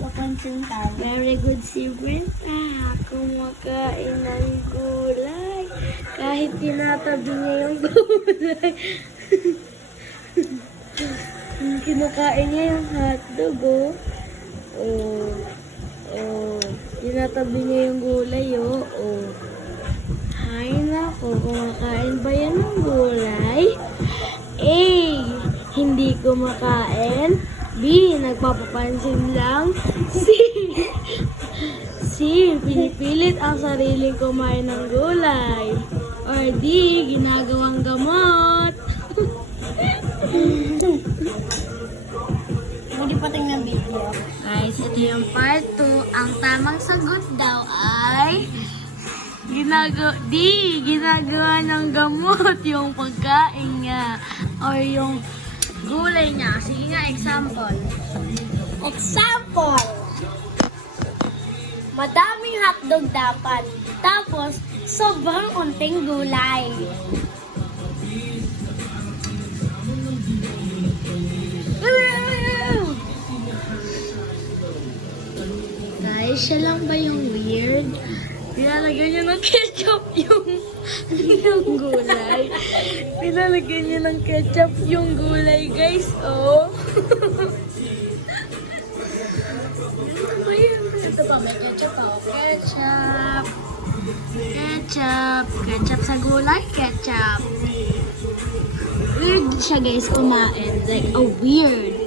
Papansin tayo. Very good si Brenda. Kumakain ng gulay. Kahit tinatabi niya yung gulay. Kinakain niya yung hotdog, oh. Tinatabi niya yung gulay, oh. Hay nako, kumakain ba yan ng gulay? A. Hindi kumakain. B. Nagpapapansin lang. C. Pinipilit ang sariling kumain ng gulay. Or D. Ginagawang gamot. Hindi pa tingnan video. Guys, ito yung part 2. Ang tamang sagot daw ay ginagawa ng gamot yung pagkain niya or yung gulay niya. Sige nga, example. Example! Madaming hotdog dapat. Tapos, sobrang unting gulay. Guys, siya lang ba yung weird? Pinalagyan niya ng ketchup yung gulay. Pinalagyan niya ng ketchup yung gulay, guys. Oh. Ito pa, may ketchup pa. Ketchup. Ketchup. Ketchup sa gulay, ketchup. Weird siya, guys, kumain. Like, a weird.